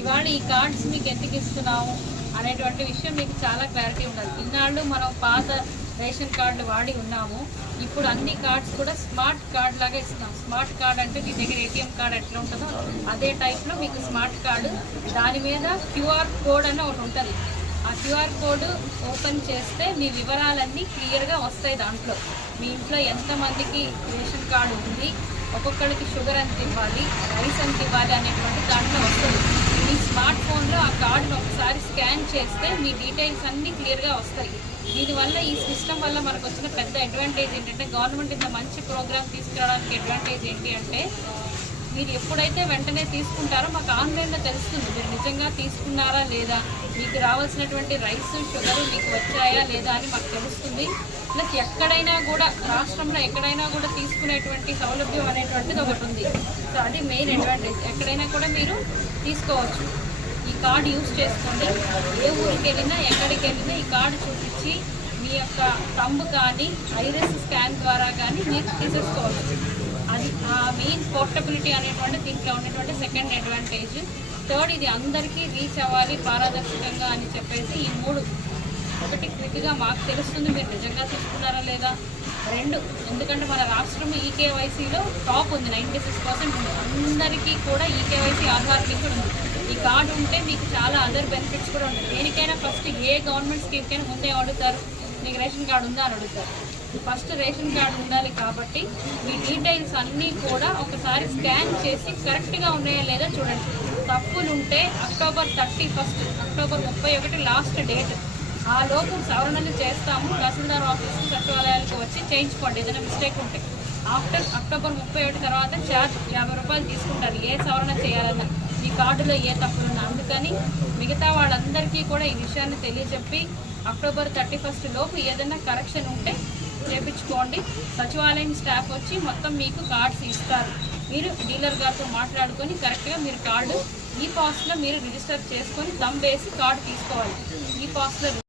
ఇవాళ ఈ కార్డ్స్ మీకు ఎందుకు ఇస్తున్నాము అనేటువంటి విషయం మీకు చాలా క్లారిటీ ఉండాలి. ఇన్నాళ్ళు మనం పాత రేషన్ కార్డులు వాడి ఉన్నాము. ఇప్పుడు అన్ని కార్డ్స్ కూడా స్మార్ట్ కార్డ్ లాగా ఇస్తున్నాం. స్మార్ట్ కార్డ్ అంటే మీ దగ్గర ఏటీఎం కార్డ్ ఎట్లా ఉంటుందో అదే టైప్లో మీకు స్మార్ట్ కార్డు, దాని మీద క్యూఆర్ కోడ్ అని ఒకటి ఉంటుంది. ఆ క్యూఆర్ కోడ్ ఓపెన్ చేస్తే మీ వివరాలన్నీ క్లియర్గా వస్తాయి. దాంట్లో మీ ఇంట్లో ఎంతమందికి రేషన్ కార్డు ఉంది, ఒక్కొక్కరికి షుగర్ ఎంత ఇవ్వాలి, రైస్ ఎంత ఇవ్వాలి అనేటువంటి దాంట్లో వస్తుంది. మీ స్మార్ట్ ఫోన్లో ఆ కార్డును ఒకసారి స్కాన్ చేస్తే మీ డీటెయిల్స్ అన్నీ క్లియర్గా వస్తాయి. దీనివల్ల ఈ సిస్టమ్ వల్ల మనకు వచ్చిన పెద్ద అడ్వాంటేజ్ ఏంటంటే, గవర్నమెంట్ ఇంత మంచి ప్రోగ్రామ్ తీసుకురావడానికి అడ్వాంటేజ్ ఏంటి అంటే, మీరు ఎప్పుడైతే వెంటనే తీసుకుంటారో మాకు ఆన్లైన్లో తెలుస్తుంది మీరు నిజంగా తీసుకున్నారా లేదా, మీకు రావాల్సినటువంటి రైస్ షుగర్ మీకు వచ్చాయా లేదా అని మాకు తెలుస్తుంది. ప్లస్ ఎక్కడైనా కూడా రాష్ట్రంలో ఎక్కడైనా కూడా తీసుకునేటువంటి సౌలభ్యం అనేటువంటిది ఒకటి ఉంది. సో అది మెయిన్ అడ్వాంటేజ్. ఎక్కడైనా కూడా మీరు తీసుకోవచ్చు. ఈ కార్డు యూజ్ చేసుకోండి. ఏ ఊరికి వెళ్ళినా ఎక్కడికి వెళ్ళినా ఈ కార్డు చూపించి మీ యొక్క థంబ్ కానీ ఐరిస్ స్కాన్ ద్వారా కానీ మీరు తీసేసుకోవచ్చు. అది ఆ మెయిన్ పోర్టబిలిటీ అనేటువంటి దీంట్లో ఉన్నటువంటి సెకండ్ అడ్వాంటేజ్. థర్డ్, ఇది అందరికీ రీచ్ అవ్వాలి పారదర్శకంగా అని చెప్పేసి ఈ మూడు. ఒకటి, క్విక్గా మాకు తెలుస్తుంది మీరు నిజంగా తీసుకున్నారా లేదా. రెండు, ఎందుకంటే మన రాష్ట్రం ఈకేవైసీలో టాప్ ఉంది, 96% ఉంది. అందరికీ కూడా ఈకేవైసీ ఆధార్ లింక్ ఉంది. ఈ కార్డు ఉంటే మీకు చాలా అదర్ బెనిఫిట్స్ కూడా ఉంటాయి. దేనికైనా ఫస్ట్ ఏ గవర్నమెంట్ స్కీమ్కైనా ముందే అడుగుతారు, మీకు రేషన్ కార్డు ఉందా అని అడుగుతారు. ఫస్ట్ రేషన్ కార్డు ఉండాలి. కాబట్టి మీ డీటెయిల్స్ అన్నీ కూడా ఒకసారి స్కాన్ చేసి కరెక్ట్గా ఉన్నాయా లేదా చూడండి. తప్పులు ఉంటే అక్టోబర్ 31 లాస్ట్ డేట్. ఆ లోపు సవరణలు చేస్తాము. తహసీల్దార్ ఆఫీస్కి సచివాలయాలకు వచ్చి చేయించుకోండి ఏదైనా మిస్టేక్ ఉంటే. ఆఫ్టర్ అక్టోబర్ 31 తర్వాత ఛార్జ్ 50 రూపాయలు తీసుకుంటారు ఏ సవరణ చేయాలన్నా, ఈ కార్డులో ఏ తప్పులున్నా. అందుకని మిగతా వాళ్ళందరికీ కూడా ఈ విషయాన్ని తెలియజెప్పి అక్టోబర్ 31 లోపు ఏదైనా కరెక్షన్ ఉంటే చేయించుకోండి. సచివాలయం స్టాఫ్ వచ్చి మొత్తం మీకు కార్డ్స్ ఇస్తారు. మీరు డీలర్ గారితో మాట్లాడుకొని కరెక్ట్గా మీరు కార్డు ఈ పాస్లో మీరు రిజిస్టర్ చేసుకొని థంబ్ వేసి కార్డు తీసుకోవాలి. ఈ పాస్లో